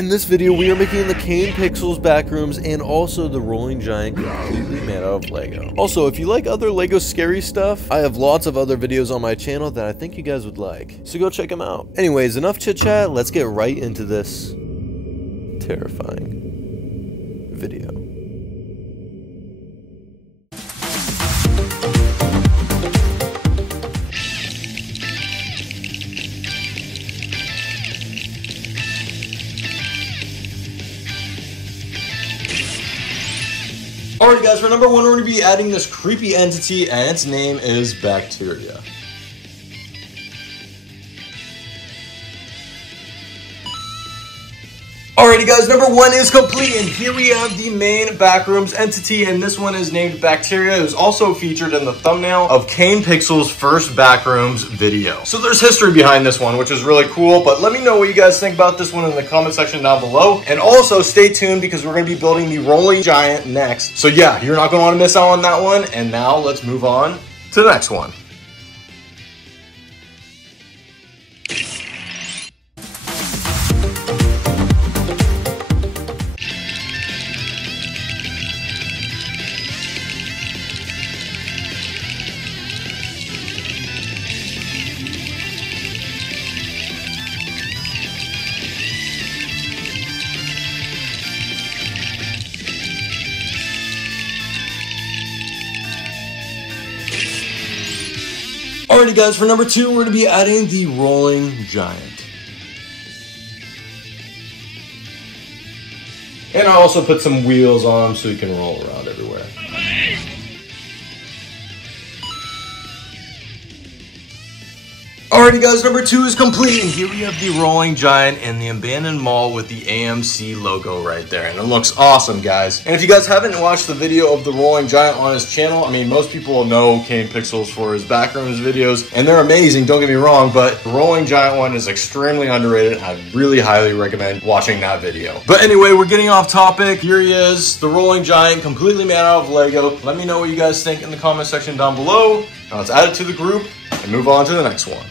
In this video, we are making the Kane Pixel's Backrooms and also the Rolling Giant completely made out of Lego. Also, if you like other Lego scary stuff, I have lots of other videos on my channel that I think you guys would like, so go check them out. Anyways, enough chit chat, let's get right into this terrifying video. Alright guys, for number one, we're going to be adding this creepy entity, and its name is Bacteria. Alrighty guys, number one is complete, and here we have the main Backrooms entity, and this one is named Bacteria. It was also featured in the thumbnail of Kane Pixel's first Backrooms video. So there's history behind this one, which is really cool, but let me know what you guys think about this one in the comment section down below. And also stay tuned because we're going to be building the Rolling Giant next. So yeah, you're not going to want to miss out on that one. And now let's move on to the next one. Alrighty guys, for number two, we're going to be adding the Rolling Giant. And I also put some wheels on him so he can roll around everywhere. Alrighty guys, number two is complete, and here we have the Rolling Giant in the abandoned mall with the AMC logo right there, and it looks awesome, guys. And if you guys haven't watched the video of the Rolling Giant on his channel, I mean, most people know Kane Pixels for his Backrooms videos, and they're amazing, don't get me wrong, but the Rolling Giant one is extremely underrated. I really highly recommend watching that video. But anyway, we're getting off topic. Here he is, the Rolling Giant, completely made out of Lego. Let me know what you guys think in the comment section down below. Now let's add it to the group and move on to the next one.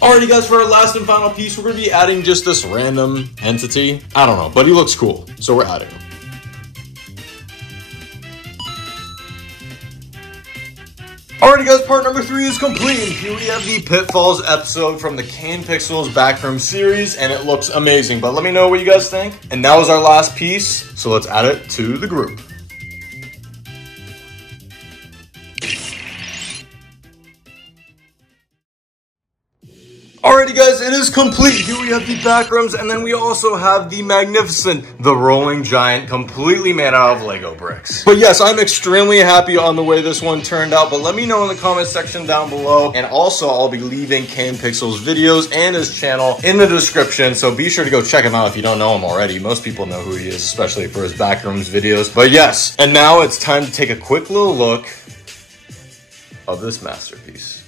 Alrighty guys, for our last and final piece, we're going to be adding just this random entity. I don't know, but he looks cool, so we're adding him. Alrighty guys, part number three is complete, and here we have the Pitfalls episode from the Kane Pixels Backroom series, and it looks amazing, but let me know what you guys think. And that was our last piece, so let's add it to the group. Alrighty guys, it is complete. Here we have the Backrooms, and then we also have the magnificent, the Rolling Giant, completely made out of Lego bricks. But yes, I'm extremely happy on the way this one turned out, but let me know in the comment section down below. And also, I'll be leaving Kane Pixel's videos and his channel in the description, so be sure to go check him out if you don't know him already. Most people know who he is, especially for his Backrooms videos. But yes, and now it's time to take a quick little look of this masterpiece.